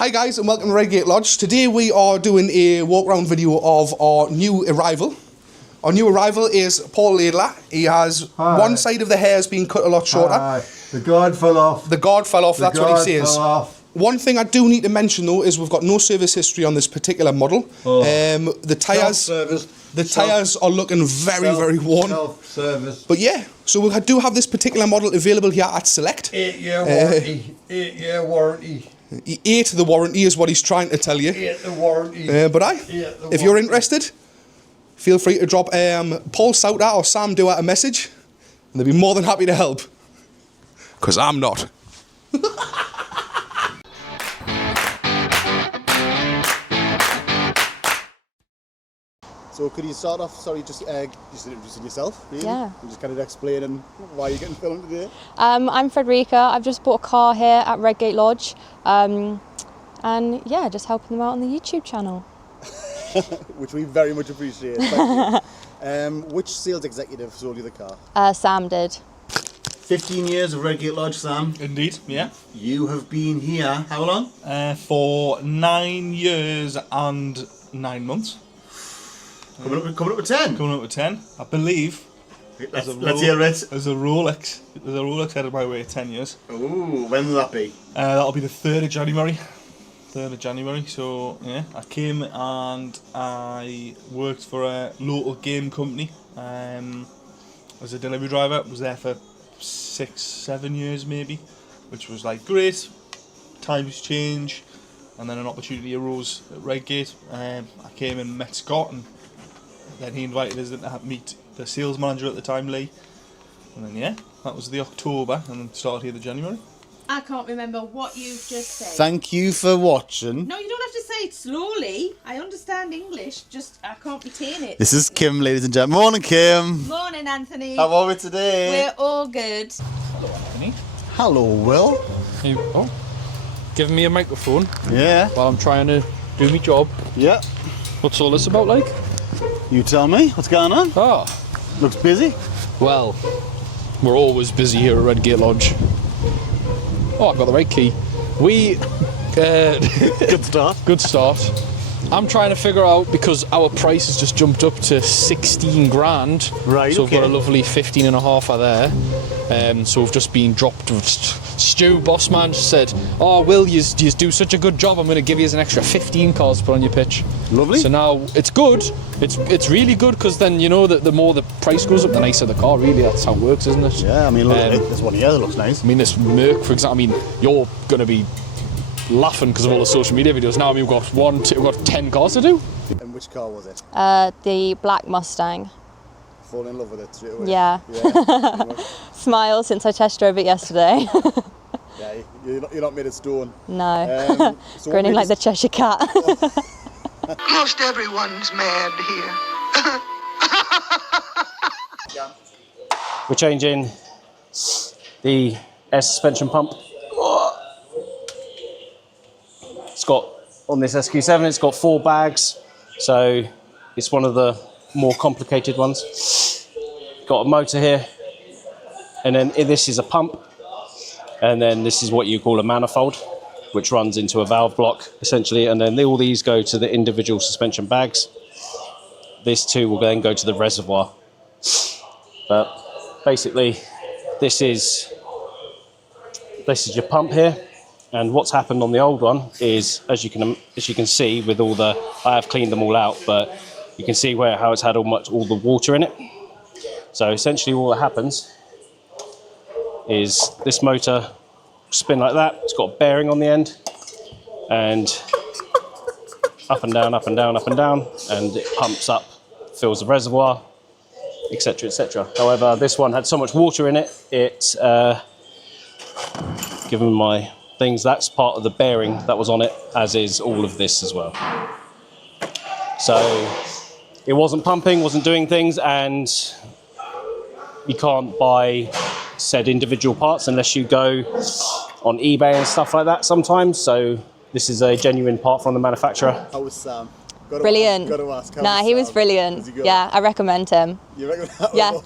Hi guys and welcome to Redgate Lodge. Today we are doing a walk around video of our new arrival. Our new arrival is Paul Laidler. He has one side of the hair has been cut a lot shorter. The guard fell off. The guard fell off, that's what he says. One thing I do need to mention though is we've got no service history on this particular model. The tyres are looking very worn. Self-service. But yeah, so we do have this particular model available here at Select. 8-year warranty. 8-year warranty. 8 the warranty is what he's trying to tell you. 8 the warranty. If you're interested, feel free to drop Paul Souter or Sam Dewar a message, and they'll be more than happy to help. Because I'm not. So could you start off, just introducing yourself, really? Yeah. And just kind of explaining why you're getting filmed today? I'm Frederica. I've just bought a car here at Redgate Lodge. And yeah, just helping them out on the YouTube channel. Which we very much appreciate. Thank you. Which sales executive sold you the car? Sam did. 15 years of Redgate Lodge, Sam. Indeed, yeah. You have been here, how long? For 9 years and 9 months. Coming up to 10. Coming up to 10, I believe. Let's hear it. There's a Rolex headed my way 10 years. Ooh, when will that be? That'll be the 3rd of January. 3rd of January, so yeah. I came and I worked for a local game company as a delivery driver. Was there for 6-7 years maybe, which was like great. Times change, and then an opportunity arose at Redgate. I came and met Scott, and then he invited us in to meet the sales manager at the time, Lee. And then yeah, that was the October, and then started here the January. I can't remember what you've just said. Thank you for watching. No, you don't have to say it slowly. I understand English, just I can't retain it. This is Kim, ladies and gentlemen. Morning, Kim. Morning, Anthony. How are we today? We're all good. Hello, Anthony. Hello, Will. Giving me a microphone Yeah. while I'm trying to do my job. Yeah. What's all this about, like? You tell me. What's going on? Ah, Looks busy. well, we're always busy here at Redgate Lodge. Oh, I've got the right key. Good start. Good start. I'm trying to figure out, because our price has just jumped up to 16 grand. Right, So we've got okay. a lovely 15 and a half there. So we've just been dropped. Stu, boss man, just said, "Oh, Will, you do such a good job. I'm going to give you an extra 15 cars to put on your pitch." Lovely. So now it's good. It's really good, because then you know that the more the price goes up, the nicer the car. Really, that's how it works, isn't it? Yeah, I mean, look at it. There's one here that looks nice. I mean, this Merc, for example. I mean, you're going to be laughing because of all the social media videos. Now we've got we've got 10 cars to do. And which car was it? The black Mustang. Fall in love with it straight away. Yeah. Yeah. Smile since I test drove it yesterday. Yeah, you're not made of stone. No. So Grinning like the Cheshire Cat. Most everyone's mad here. We're changing the air suspension pump. It's got, on this SQ7, it's got 4 bags, so it's one of the more complicated ones. Got a motor here, and then this is a pump, and then this is what you call a manifold, which runs into a valve block, essentially, and then all these go to the individual suspension bags. This too will then go to the reservoir. But basically, this is your pump here, and what's happened on the old one is, as you can see, with all the, I have cleaned them all out, but you can see how it's had all the water in it. So essentially, all that happens is this motor spin like that. It's got a bearing on the end, and up and down, up and down, up and down, and it pumps up, fills the reservoir, etc., etc. However, this one had so much water in it, given my things, that's part of the bearing that was on it, as is all of this as well. So it wasn't pumping, wasn't doing things, and you can't buy said individual parts unless you go on eBay and stuff like that sometimes. So this is a genuine part from the manufacturer. How was Sam? Brilliant. Got to ask. Nah, he was brilliant. Yeah, I recommend him. You recommend that? Yeah.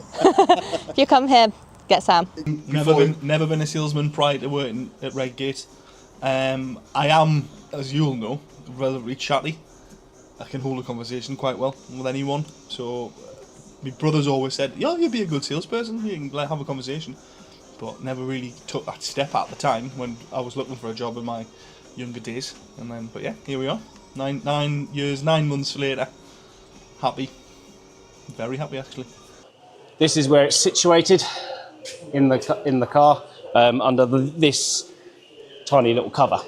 If you come here, get Sam. Never been a salesman prior to working at Redgate. I am as you'll know, relatively chatty. I can hold a conversation quite well with anyone. So my brother's always said, "Yeah, you'd be a good salesperson. You can like, have a conversation," but never really took that step at the time when I was looking for a job in my younger days. And then, but yeah, here we are, 9 years, 9 months later. Happy, very happy actually. This is where it's situated in the car, under this tiny little cover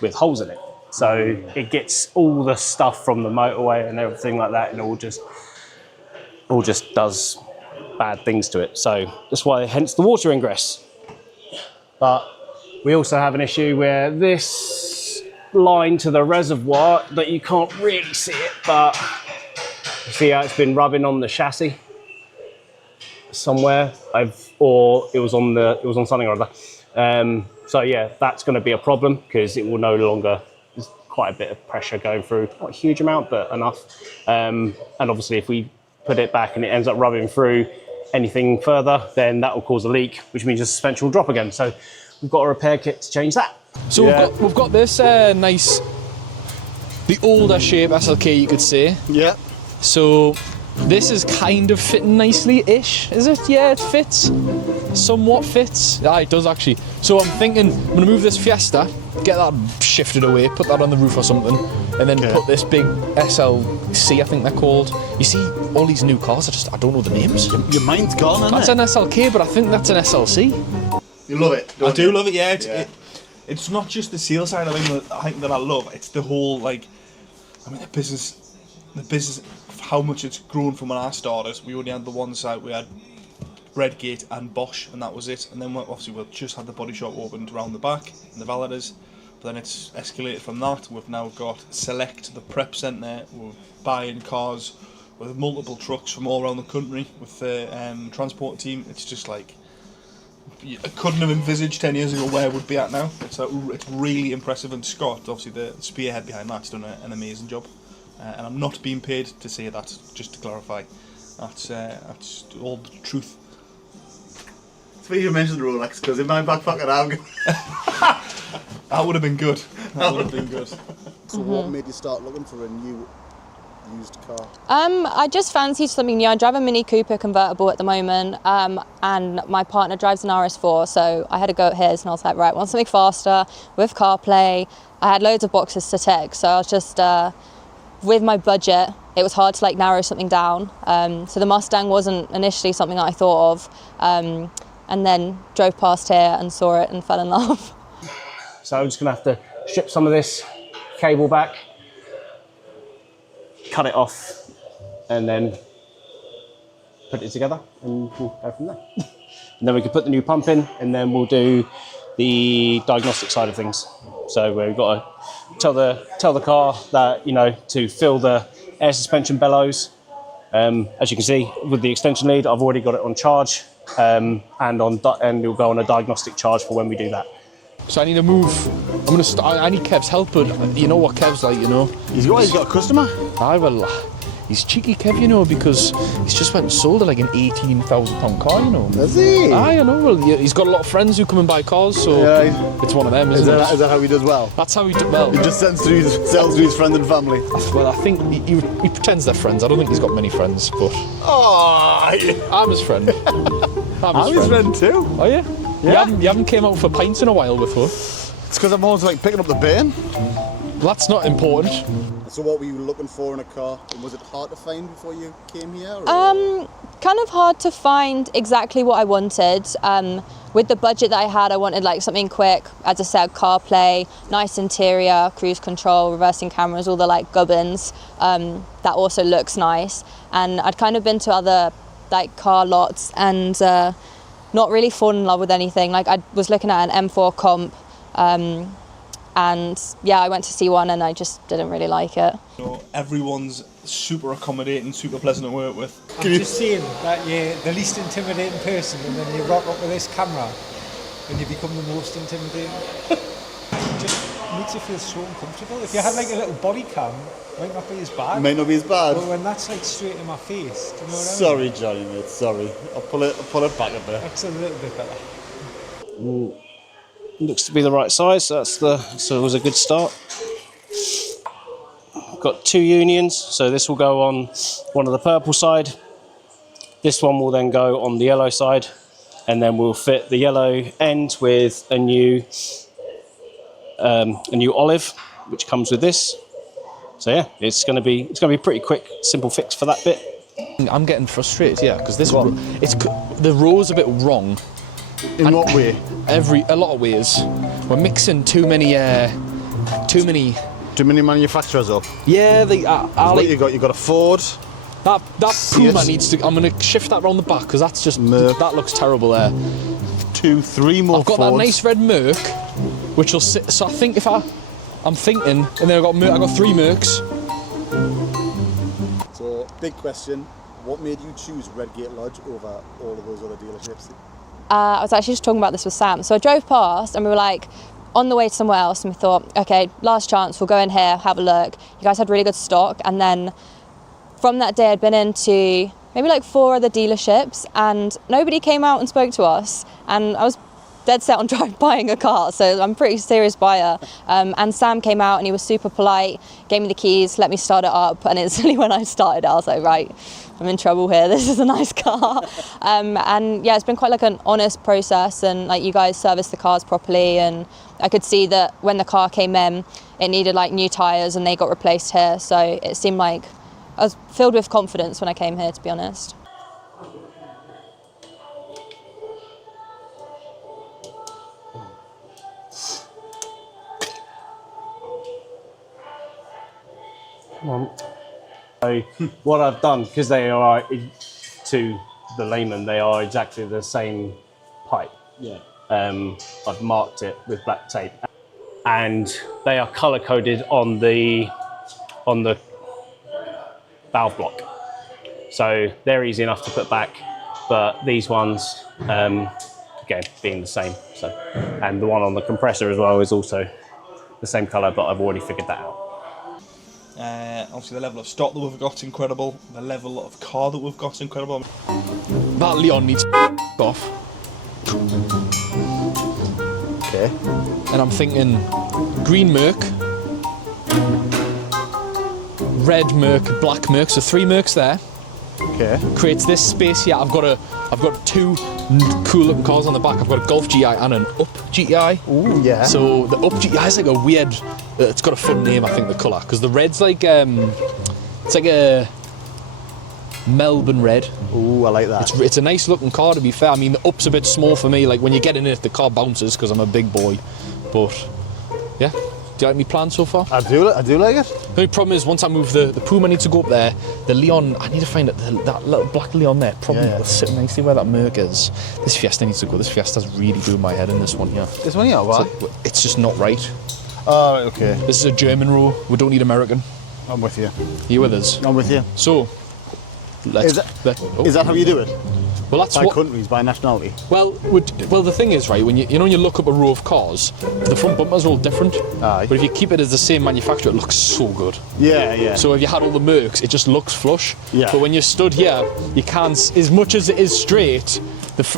with holes in it. So it gets all the stuff from the motorway and everything like that, and all just does bad things to it. So that's why, hence the water ingress. But we also have an issue where this line to the reservoir, that you can't really see it, but see how it's been rubbing on the chassis somewhere. Or it was on something or other. So yeah, that's going to be a problem because it will no longer. There's quite a bit of pressure going through, not a huge amount, but enough. And obviously, if we put it back and it ends up rubbing through anything further, then that will cause a leak, which means the suspension will drop again. So we've got a repair kit to change that. So we've got this nice, the older shape SLK, you could say. Yeah. So this is kind of fitting nicely-ish, is it? Yeah, it fits. Somewhat fits. Yeah, it does actually. So I'm thinking I'm going to move this Fiesta, get that shifted away, put that on the roof or something, and then put this big SLC, I think they're called. You see, all these new cars, I don't know the names. Your mind's gone, isn't That's it? an SLK, but I think that's an SLC. You love it. I do love it. Yeah, it's not just the sales side of it I think that I love. It's the whole the business, how much it's grown from when I started. We only had the one site. We had Redgate and Bosch, and that was it. And then obviously we just had the body shop opened around the back and the validators. But then it's escalated from that. We've now got Select, the prep centre. We're buying cars with multiple trucks from all around the country with the transport team. It's just like, I couldn't have envisaged 10 years ago where it would be at now. It's really impressive, and Scott, obviously the spearhead behind that, has done an amazing job. And I'm not being paid to say that, just to clarify. That's all the truth. It's funny you mentioned the Rolex, because in my back pocket I'm going. That would have been good. That would have been good. So what made you start looking for a new used car? I just fancied something new. I drive a Mini Cooper convertible at the moment, and my partner drives an RS4, so I had to go at his, and I was like, right, I want something faster with CarPlay. I had loads of boxes to tick, so I was just with my budget, it was hard to narrow something down. So the Mustang wasn't initially something that I thought of, and then drove past here and saw it and fell in love. So I'm just going to have to strip some of this cable back, cut it off, and then put it together, and we'll go from there. And then we can put the new pump in, and then we'll do the diagnostic side of things. So we've got to tell the car that, to fill the air suspension bellows. As you can see with the extension lead, I've already got it on charge, and it'll go on a diagnostic charge for when we do that. So I need to move. I need Kev's help, but you know what Kev's like, He's got a customer. He's cheeky, Kev, because he's just went and sold an £18,000 car, Does he? I know. Well, he's got a lot of friends who come and buy cars, so it's one of them, isn't it? Is that how he does well? That's how he does well. He just sells to his friends and family. Well, I think he pretends they're friends. I don't think he's got many friends, but Oh, I'm his friend. I'm his friend too. Oh yeah? Yeah. You haven't came out for pints in a while before. It's because I'm always picking up the bin. Well, that's not important. So what were you looking for in a car? And was it hard to find before you came here? Or? Kind of hard to find exactly what I wanted. With the budget that I had, I wanted something quick. As I said, CarPlay, nice interior, cruise control, reversing cameras, all the gubbins. That also looks nice. And I'd kind of been to other car lots and not really fallen in love with anything. I was looking at an M4 comp, and yeah, I went to see one and I just didn't really like it. Everyone's super accommodating, super pleasant to work with. I'm just saying that you're the least intimidating person, and then you rock up with this camera and you become the most intimidating. It just makes you feel so uncomfortable. If you had a little body cam, it might not be as bad. Might not be as bad. But when that's straight in my face, do you know what I Sorry, mean? Johnny, mate. Sorry. I'll pull it back a bit. That's a little bit better. Looks to be the right size. So it was a good start. got 2 unions, so this will go on one of the purple side. This one will then go on the yellow side, and then we'll fit the yellow end with a new olive, which comes with this. So yeah, it's going to be a pretty quick, simple fix for that bit. I'm getting frustrated, yeah, because the row's a bit wrong. In what way? A lot of ways. We're mixing too many manufacturers up. Yeah, What you got? You got a Ford. That Puma needs to. I'm going to shift that round the back because that's just that looks terrible there. 2, 3 more. I've got Fords. that nice red Merc, which will sit. So I think I'm thinking, and then I got 3 Mercs. So big question: what made you choose Redgate Lodge over all of those other dealerships? I was actually just talking about this with Sam. So I drove past and we were like on the way to somewhere else, and we thought, okay, last chance, we'll go in here, have a look. You guys had really good stock, and then from that day I'd been into maybe like 4 other dealerships and nobody came out and spoke to us, and I was dead set on buying a car, so I'm a pretty serious buyer. And Sam came out and he was super polite, gave me the keys, let me start it up, and instantly when I started I was like, right, I'm in trouble here, this is a nice car. And yeah, it's been quite like an honest process, and like you guys service the cars properly, and I could see that when the car came in it needed like new tyres and they got replaced here, so it seemed like I was filled with confidence when I came here, to be honest. So what I've done, because they are, to the layman, they are exactly the same pipe. Yeah. I've marked it with black tape, and they are colour coded on the valve block. So they're easy enough to put back, but these ones, again, being the same. So, and the one on the compressor as well is also the same colour, but I've already figured that out. Obviously the level of stock that we've got incredible, the level of car that we've got incredible. That Leon needs off. Okay. And I'm thinking green Merc, red Merc, black Merc, so 3 Mercs there. Okay. Creates this space here. I've got 2 cool looking cars on the back. I've got a Golf GI and an Up GTI. Ooh, yeah. So the Up GTI is like a weird, it's got a fun name, I think, the colour, because the red's like, it's like a Melbourne red. Ooh, I like that. It's a nice looking car, to be fair. I mean, the Up's a bit small for me. Like when you get in it, the car bounces because I'm a big boy. But yeah, do you like my plan so far? I do like it. The only problem is once I move the Puma needs to go up there. The Leon, I need to find that little black Leon there. Probably will sit nicely where that Merc is. This Fiesta needs to go. This Fiesta's really doing my head in this one here. This one here, why? It's just not right. Oh, right, okay. This is a German row. We don't need American. I'm with you. Are you with us? I'm with you. So, Is that how you do it? Well, that's by what. countries, by nationality. Well, the thing is, right, when you look up a row of cars, the front bumpers are all different. Aye. But if you keep it as the same manufacturer, it looks so good. Yeah, yeah. So if you had all the Mercs, it just looks flush. Yeah. But when you're stood here, you can't, as much as it is straight,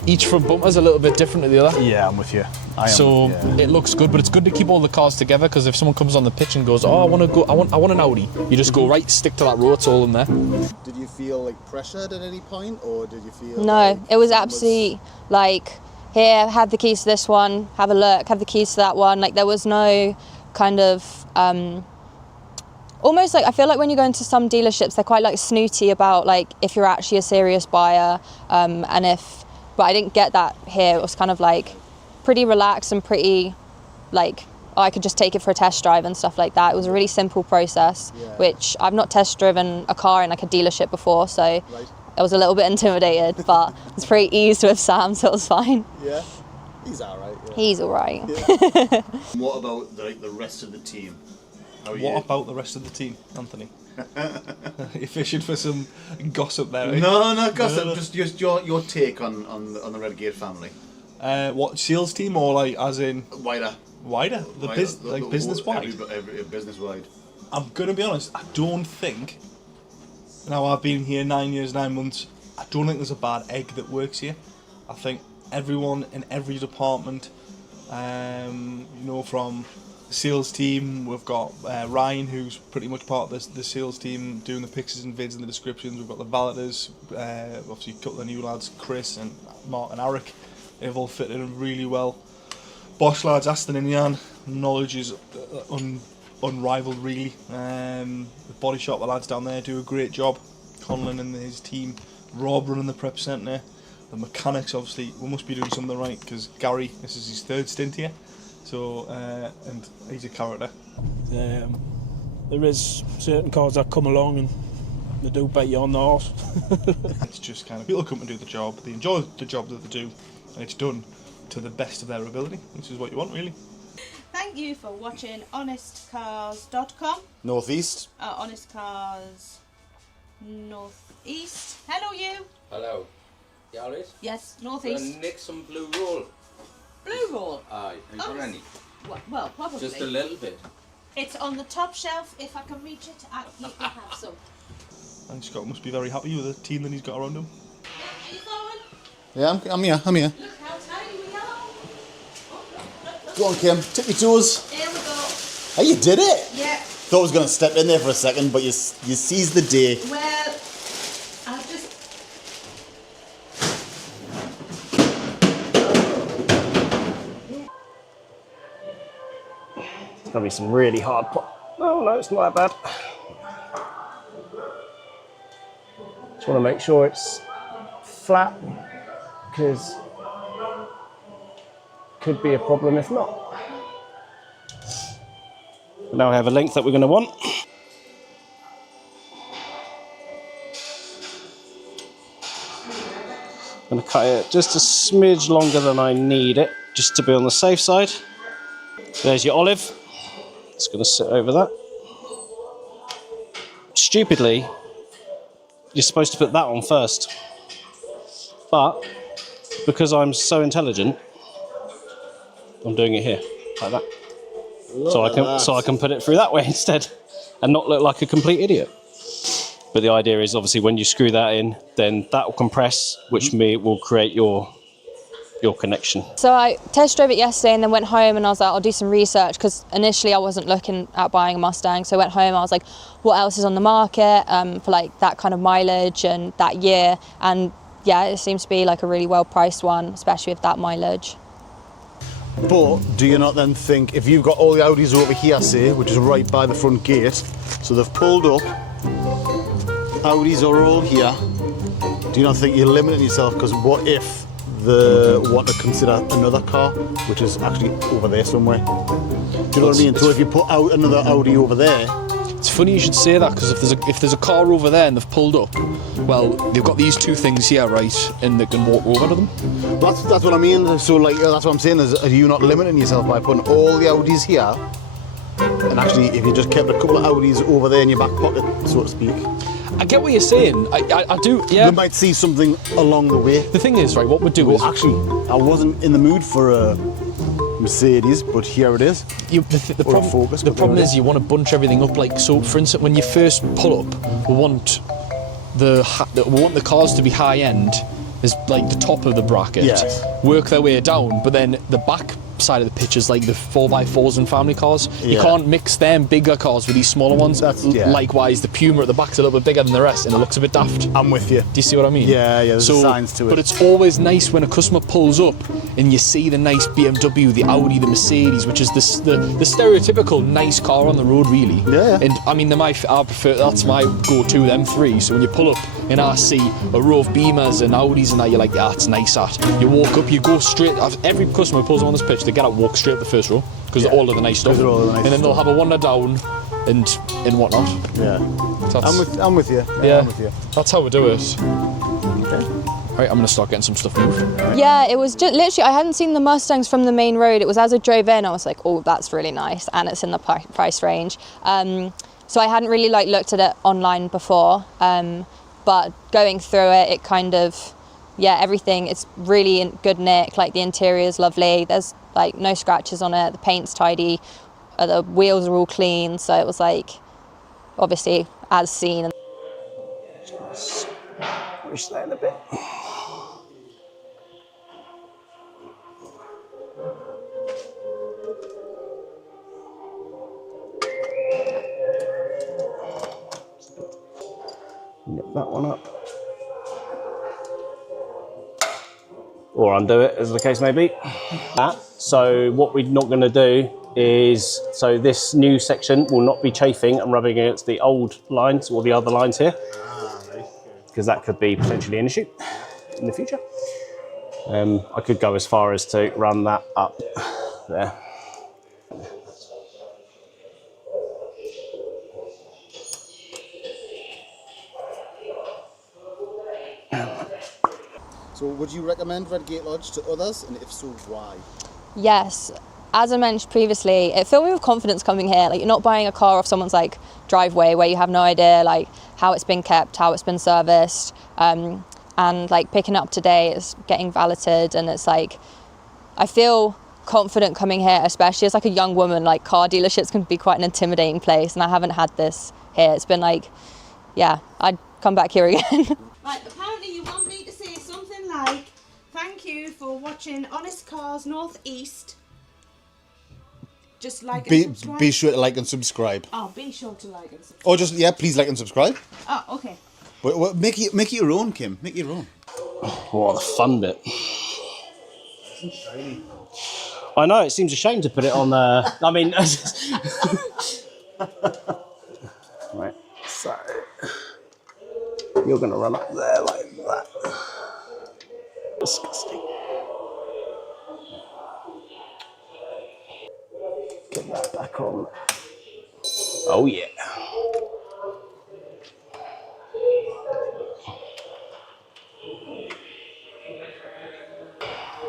each front bumper's a little bit different to the other. Yeah, I'm with you. It looks good, but it's good to keep all the cars together, because if someone comes on the pitch and goes, "Oh, I want an Audi," you just go right, stick to that row. It's all in there. Did you feel like pressured at any point, or did you feel? No, like it was absolutely like, here, have the keys to this one, have a look, have the keys to that one. Like there was no kind of almost like, I feel like when you go into some dealerships, they're quite like snooty about like if you're actually a serious buyer, but I didn't get that here. It was kind of like pretty relaxed and pretty like, I could just take it for a test drive and stuff like that. It was a really simple process, which I've not test driven a car in like a dealership before, so I was a little bit intimidated, but it's pretty eased with Sam, so it was fine. Yeah, he's alright. Yeah. He's alright. Yeah. What about the rest of the team? What about the rest of the team, Anthony? You're fishing for some gossip there, eh? No, not gossip. No. Just your take on the Redgate family. What, sales team, or like as in wider? Business wide. Every business wide. I'm gonna be honest. I don't think. Now I've been here 9 years, 9 months. I don't think there's a bad egg that works here. I think everyone in every department, from sales team. We've got Ryan, who's pretty much part of the sales team, doing the pictures and vids and the descriptions. We've got the valeters, obviously a couple of new lads, Chris and Mark and Eric. They've all fitted in really well. Bosch lads, Aston and Jan, knowledge is unrivaled really. The body shop, the lads down there do a great job. Conlon and his team, Rob running the prep centre. The mechanics, obviously, we must be doing something right because Gary, this is his 3rd stint here. So, and he's a character. There is certain cars that come along and they do bet you on the horse. It's just kind of, people come and do the job, they enjoy the job that they do, and it's done to the best of their ability, which is what you want really. Thank you for watching honestcars.com. Northeast. Honest Cars Northeast. Hello you. Hello. You alright? Yes, Northeast. Nick some blue roll. Blue roll? Aye. Have you got any? Well, probably. Just a little bit. It's on the top shelf. If I can reach it, you can have some. And Scott must be very happy with the team that he's got around him. Are you going? Yeah, I'm here. I'm here. Look how tiny we are. Go on, Kim. Tip your toes. Here we go. Oh, you did it? Yeah. Thought I was going to step in there for a second, but you seized the day. Well, I've just... It's going to be some really hard Oh no, it's not that bad. Just want to make sure it's flat, because could be a problem if not. But now I have a length that we're going to want. I'm going to cut it just a smidge longer than I need it, just to be on the safe side. There's your olive. It's going to sit over that. Stupidly, you're supposed to put that on first. But because I'm so intelligent, I'm doing it here, like that. So I can put it through that way instead and not look like a complete idiot. But the idea is obviously when you screw that in, then that will compress, which will create your connection. So I test drove it yesterday and then went home and I was like, I'll do some research, because initially I wasn't looking at buying a Mustang. So I went home, I was like, what else is on the market for like that kind of mileage and that year? And yeah, it seems to be like a really well priced one, especially with that mileage. But do you not then think, if you've got all the Audis over here, say, which is right by the front gate, so they've pulled up, Audis are all here, do you not think you're limiting yourself? Because what if they want to consider another car, which is actually over there somewhere? Do you know what I mean? So if you put out another Audi over there... It's funny you should say that, because if there's a car over there and they've pulled up, well, they've got these two things here, right, and they can walk over to them. That's what I mean. So like, that's what I'm saying, is, are you not limiting yourself by putting all the Audis here? And actually, if you just kept a couple of Audis over there in your back pocket, so to speak. I get what you're saying. I do, yeah. We might see something along the way. The thing is, right, what we'd do is... Actually, I wasn't in the mood for a Mercedes, but here it is. The problem is you want to bunch everything up, like, so for instance, when you first pull up, we want the cars to be high end, is like the top of the bracket, yes. Work their way down, but then the back side of the pitch is like the 4x4s and family cars. You can't mix them bigger cars with these smaller ones. Likewise, the Puma at the back's a little bit bigger than the rest and it looks a bit daft. I'm with you. Do you see what I mean? Yeah, there's signs to it. But it's always nice when a customer pulls up and you see the nice BMW, the Audi, the Mercedes, which is the stereotypical nice car on the road, really. Yeah. And I mean, I prefer, that's my go-to, them three. So when you pull up and I see a row of Beamers and Audis and that, you're like, yeah, it's nice that. You walk up, you go straight, every customer pulls on this pitch, they get out, walk straight up the first row, because all of the nice stuff. And then they'll have a wander down and whatnot. Yeah. I'm with you. Yeah. I'm with you. That's how we do it. Okay. Right, I'm going to start getting some stuff moved. Yeah, it was just literally, I hadn't seen the Mustangs from the main road. It was as I drove in, I was like, oh, that's really nice, and it's in the price range. So I hadn't really looked at it online before, but going through it, it kind of, yeah, everything, it's really in good nick. Like the interior is lovely. There's like no scratches on it. The paint's tidy. The wheels are all clean. So it was like, obviously, as seen. Push that in a bit. that one up. Or undo it, as the case may be. So what we're not going to do is, so this new section will not be chafing and rubbing against the old lines or the other lines here, because that could be potentially an issue in the future. I could go as far as to run that up there. So would you recommend Redgate Lodge to others, and if so, why? Yes, as I mentioned previously, it filled me with confidence coming here. Like, you're not buying a car off someone's like driveway where you have no idea like how it's been kept, how it's been serviced, and like picking up today, it's getting valeted, and it's like I feel confident coming here, especially as like a young woman. Like, car dealerships can be quite an intimidating place, and I haven't had this here. It's been like, yeah, I'd come back here again. Right, apparently you want me to say something like, thank you for watching Honest Cars North East. Just like and subscribe. Be sure to like and subscribe. Oh, be sure to like and subscribe. Or just, yeah, please like and subscribe. Oh, okay. But make it your own, Kim. Make it your own. Oh, the fun bit. I know, it seems a shame to put it on there. I mean, right, so you're going to run up there like that. Disgusting. Get that back on. Oh, yeah.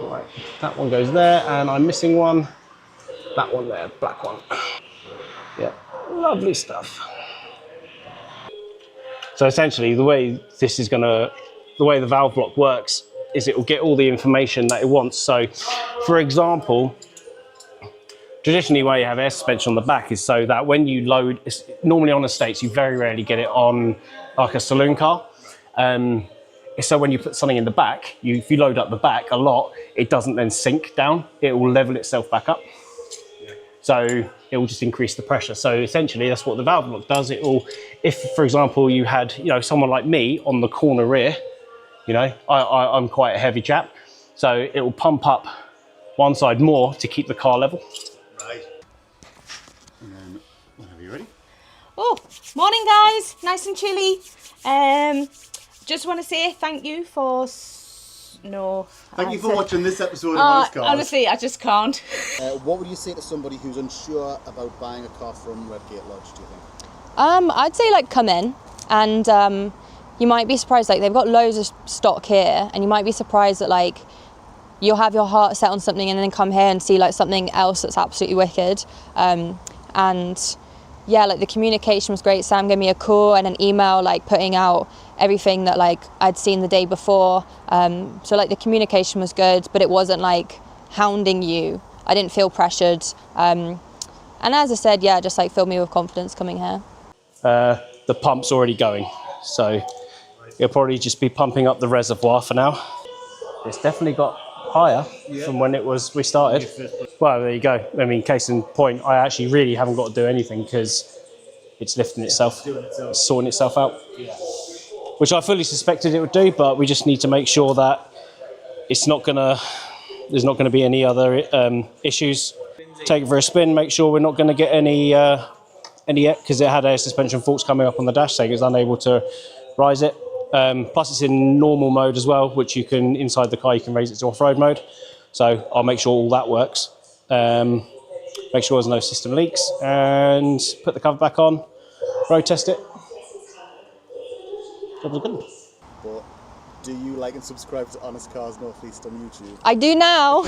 Right, that one goes there, and I'm missing one. That one there, black one. Yeah, lovely stuff. So essentially, the way the valve block works is it will get all the information that it wants. So, for example, traditionally where you have air suspension on the back is so that when you load, normally on estates, you very rarely get it on like a saloon car. So when you put something in the back, if you load up the back a lot, it doesn't then sink down. It will level itself back up. So it will just increase the pressure. So essentially that's what the valve block does. It will, if for example you had, someone like me on the corner rear, I'm quite a heavy chap. So it will pump up one side more to keep the car level. Right. And then, whenever you're ready. Oh, morning guys, nice and chilly. Just want to say thank you for Thank you for watching this episode of Honest Cars. Honestly, I just can't. What would you say to somebody who's unsure about buying a car from Redgate Lodge, do you think? I'd say like come in, and you might be surprised. Like, they've got loads of stock here, and you might be surprised that like you'll have your heart set on something and then come here and see like something else that's absolutely wicked. And yeah, like the communication was great. Sam gave me a call and an email, like putting out everything that like I'd seen the day before. So like the communication was good, but it wasn't like hounding you. I didn't feel pressured. And as I said, yeah, just like filled me with confidence coming here. The pump's already going, so it'll probably just be pumping up the reservoir for now. It's definitely got higher from when we started. Well, there you go. I mean, case in point, I actually really haven't got to do anything because it's lifting itself, it's sorting itself out, which I fully suspected it would do, but we just need to make sure that there's not going to be any other issues. Take it for a spin, make sure we're not going to get any because it had air suspension faults coming up on the dash, saying it's unable to rise it. Plus it's in normal mode as well, which you can, inside the car, you can raise it to off-road mode. So I'll make sure all that works. Make sure there's no system leaks, and put the cover back on, road test it. That was good. But do you like and subscribe to Honest Cars North East on YouTube? I do now.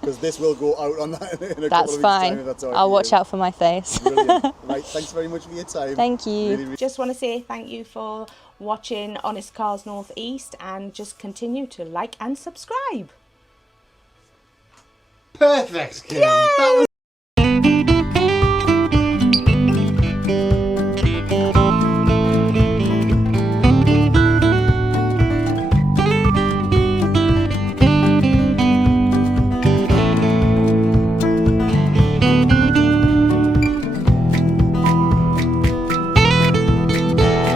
Because this will go out on that in a That's couple of weeks' fine. time, if that's all right I'll with watch you. out for my face. Brilliant. Right, thanks very much for your time. Thank you. Just want to say thank you for watching Honest Cars North East, and just continue to like and subscribe. Perfect, Kim. That was